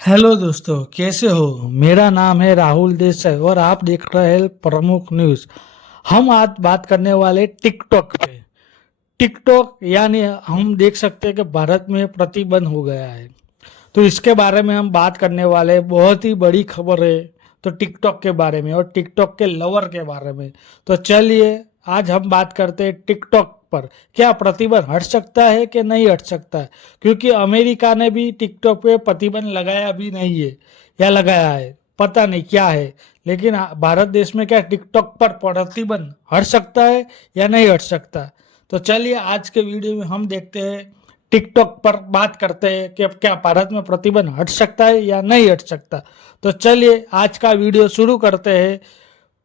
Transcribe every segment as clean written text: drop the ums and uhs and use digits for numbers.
Hello दोस्तों, कैसे हो? मेरा नाम है राहुल देसाई और आप देख रहे हैं प्रमुख न्यूज़। हम आज बात करने वाले टिकटॉक पे। टिकटॉक यानी हम देख सकते हैं कि भारत में प्रतिबंध हो गया है, तो इसके बारे में हम बात करने वाले हैं। बहुत ही बड़ी खबर है तो टिकटॉक के बारे में और टिकटॉक के लवर के बारे में। तो चलिए आज हम बात करते हैं टिकटॉक पर। क्या प्रतिबंध हट सकता है कि नहीं हट सकता है? क्योंकि अमेरिका ने भी टिकटॉक पे प्रतिबंध लगाया भी नहीं है या लगाया है, पता नहीं क्या है। लेकिन भारत देश में क्या टिकटॉक पर प्रतिबंध हट सकता है या नहीं हट सकता? तो चलिए आज के वीडियो में हम देखते हैं, टिकटॉक पर बात करते हैं कि अब क्या भारत में प्रतिबंध हट सकता है या नहीं हट सकता। तो चलिए आज का वीडियो शुरू करते हैं।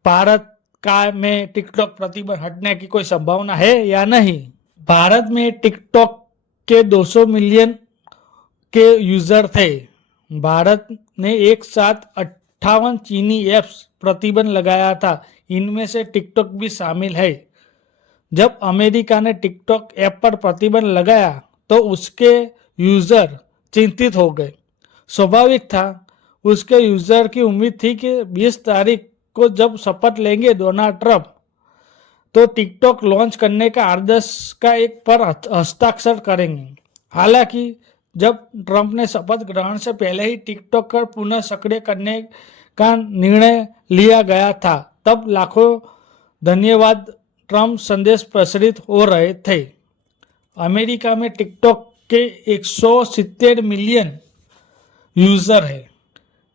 भारत का में टिकटॉक प्रतिबंध हटने की कोई संभावना है या नहीं? भारत में टिकटॉक के 200 मिलियन के यूजर थे। भारत ने एक साथ 58 चीनी ऐप्स प्रतिबंध लगाया था, इनमें से टिकटॉक भी शामिल है। जब अमेरिका ने टिकटॉक ऐप पर प्रतिबंध लगाया तो उसके यूजर चिंतित हो गए। स्वाभाविक था, उसके यूजर की उम्मीद थी कि 20 तारीख को जब शपथ लेंगे डोनाल्ड ट्रंप, तो टिकटॉक लॉन्च करने का आदेश का एक पर हस्ताक्षर करेंगे। हालांकि जब ट्रंप ने शपथ ग्रहण से पहले ही टिकटॉक को पुनः सक्रिय करने का निर्णय लिया गया था, तब लाखों धन्यवाद ट्रंप संदेश प्रसारित हो रहे थे। अमेरिका में टिकटॉक के 170 मिलियन यूजर है,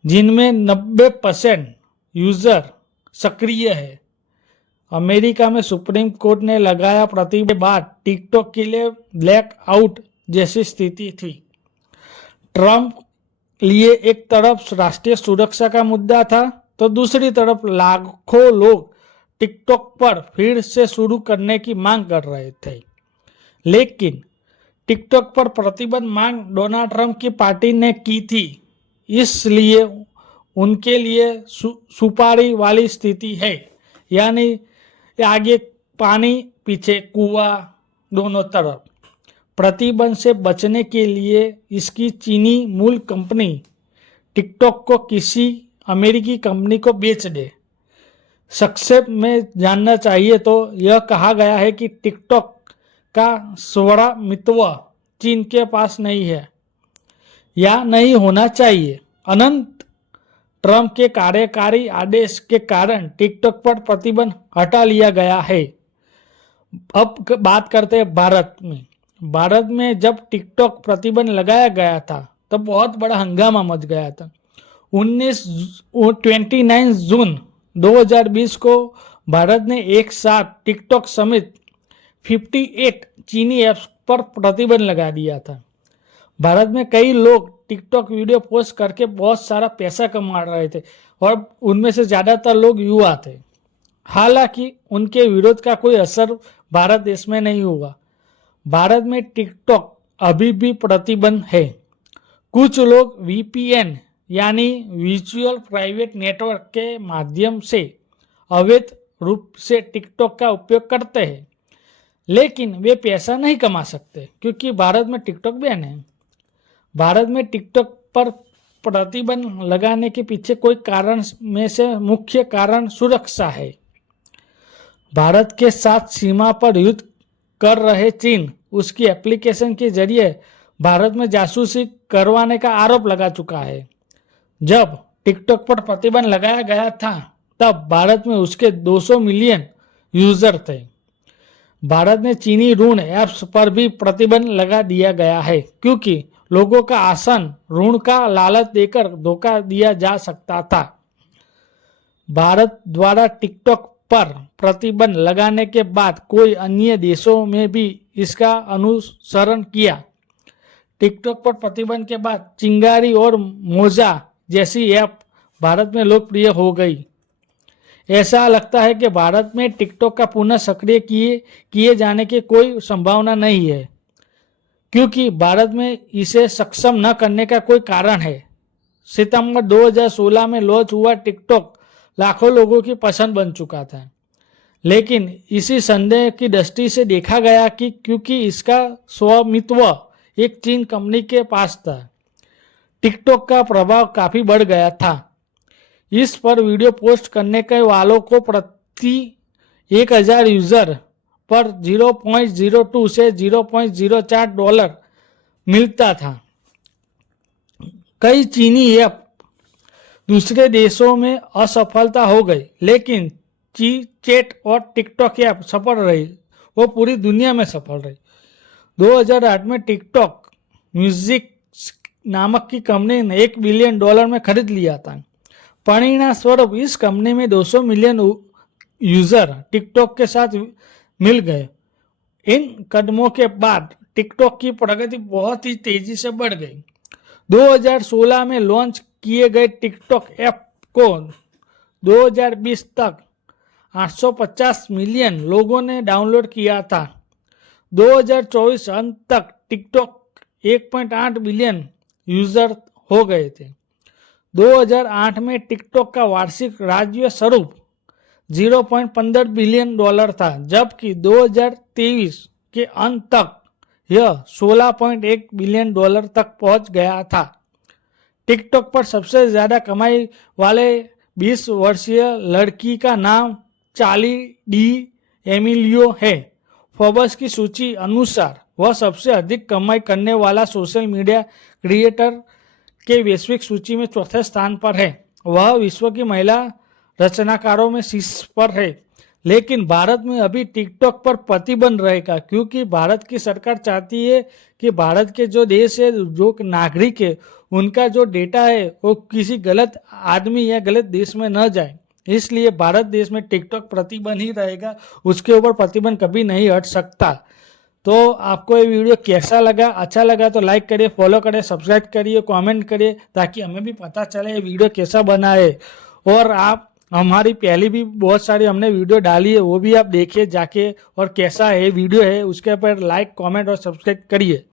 जिनमें 90% यूजर सक्रिय है। अमेरिका में सुप्रीम कोर्ट ने लगाया प्रतिबंध के बाद टिकटॉक के लिए ब्लैक आउट जैसी स्थिति थी। ट्रंप लिए एक तरफ राष्ट्रीय सुरक्षा का मुद्दा था, तो दूसरी तरफ लाखों लोग टिकटॉक पर फिर से शुरू करने की मांग कर रहे थे। लेकिन टिकटॉक पर प्रतिबंध मांग डोनाल्ड ट्रंप की पार्टी ने की थी, इसलिए उनके लिए सुपारी वाली स्थिति है। यानी आगे पानी पीछे कुआं, दोनों तरफ। प्रतिबंध से बचने के लिए इसकी चीनी मूल कंपनी टिकटॉक को किसी अमेरिकी कंपनी को बेच दे। संक्षेप में जानना चाहिए तो यह कहा गया है कि टिकटॉक का स्वामित्व चीन के पास नहीं है या नहीं होना चाहिए। अनंत ट्रंप के कार्यकारी आदेश के कारण टिकटॉक पर प्रतिबंध हटा लिया गया है। अब बात करते हैं भारत में। भारत में जब टिकटॉक प्रतिबंध लगाया गया था तब बहुत बड़ा हंगामा मच गया था। 29 जून 2020 को भारत ने एक साथ टिकटॉक समेत 58 चीनी ऐप्स पर प्रतिबंध लगा दिया था। भारत में कई लोग टिकटॉक वीडियो पोस्ट करके बहुत सारा पैसा कमा रहे थे और उनमें से ज़्यादातर लोग युवा थे। हालांकि उनके विरोध का कोई असर भारत देश में नहीं हुआ। भारत में टिकटॉक अभी भी प्रतिबंध है। कुछ लोग वीपीएन यानी वर्चुअल प्राइवेट नेटवर्क के माध्यम से अवैध रूप से टिकटॉक का उपयोग करते हैं, लेकिन वे पैसा नहीं कमा सकते क्योंकि भारत में टिकटॉक बैन है। भारत में टिकटॉक पर प्रतिबंध लगाने के पीछे कोई कारण में से मुख्य कारण सुरक्षा है। भारत के साथ सीमा पर युद्ध कर रहे चीन उसकी एप्लीकेशन के जरिए भारत में जासूसी करवाने का आरोप लगा चुका है। जब टिकटॉक पर प्रतिबंध लगाया गया था तब भारत में उसके 200 मिलियन यूजर थे। भारत में चीनी ऋण ऐप्स पर भी प्रतिबंध लगा दिया गया है क्योंकि लोगों का आसान ऋण का लालच देकर धोखा दिया जा सकता था। भारत द्वारा टिकटॉक पर प्रतिबंध लगाने के बाद कोई अन्य देशों में भी इसका अनुसरण किया। टिकटॉक पर प्रतिबंध के बाद चिंगारी और मोजा जैसी ऐप भारत में लोकप्रिय हो गई। ऐसा लगता है कि भारत में टिकटॉक का पुनः सक्रिय किए जाने की कोई संभावना नहीं है, क्योंकि भारत में इसे सक्षम न करने का कोई कारण है। सितंबर 2016 में लॉन्च हुआ टिकटॉक लाखों लोगों की पसंद बन चुका था, लेकिन इसी संदेह की दृष्टि से देखा गया कि क्योंकि इसका स्वामित्व एक चीन कंपनी के पास था। टिकटॉक का प्रभाव काफ़ी बढ़ गया था। इस पर वीडियो पोस्ट करने के वालों को प्रति 1000 यूज़र पर 0.02 से 0.04 डॉलर मिलता था। कई चीनी ऐप दूसरे देशों में असफलता हो गई, लेकिन चैट और टिकटॉक ऐप सफल रही, वो पूरी दुनिया में सफल रही। 2008 में टिकटॉक म्यूजिक नामक की कंपनी ने $1 बिलियन में खरीद लिया था। परिणाम स्वरूप इस कंपनी में 200 मिलियन यूजर टिकटॉक के साथ मिल गए। इन कदमों के बाद टिकटॉक की प्रगति बहुत ही तेजी से बढ़ गई। 2016 में लॉन्च किए गए टिकटॉक ऐप को 2020 तक 850 मिलियन लोगों ने डाउनलोड किया था। 2024 अंत तक टिकटॉक 1.8 बिलियन यूजर हो गए थे। 2008 में टिकटॉक का वार्षिक राजस्व स्वरूप $0.15 बिलियन था, जबकि 2023 के अंत तक यह $16.1 बिलियन तक पहुंच गया था। टिकटॉक पर सबसे ज्यादा कमाई वाले 20 वर्षीय लड़की का नाम चार्ली डी एमिलियो है। फोर्ब्स की सूची अनुसार वह सबसे अधिक कमाई करने वाला सोशल मीडिया क्रिएटर के वैश्विक सूची में चौथे स्थान पर है। वह विश्व की महिला रचनाकारों में शीर्ष पर है, लेकिन भारत में अभी टिकटॉक पर प्रतिबंध रहेगा, क्योंकि भारत की सरकार चाहती है कि भारत के जो देश है, जो नागरिक है, उनका जो डेटा है वो किसी गलत आदमी या गलत देश में न जाए। इसलिए भारत देश में टिकटॉक प्रतिबंध ही रहेगा, उसके ऊपर प्रतिबंध कभी नहीं हट सकता। तो आपको ये वीडियो कैसा लगा? अच्छा लगा तो लाइक करिए, फॉलो करिए, सब्सक्राइब करिए, कमेंट करिए, ताकि हमें भी पता चले ये वीडियो कैसा बना है। और आप हमारी पहले भी बहुत सारी हमने वीडियो डाली है, वो भी आप देखिए जाके, और कैसा है वीडियो है उसके ऊपर लाइक, कमेंट और सब्सक्राइब करिए।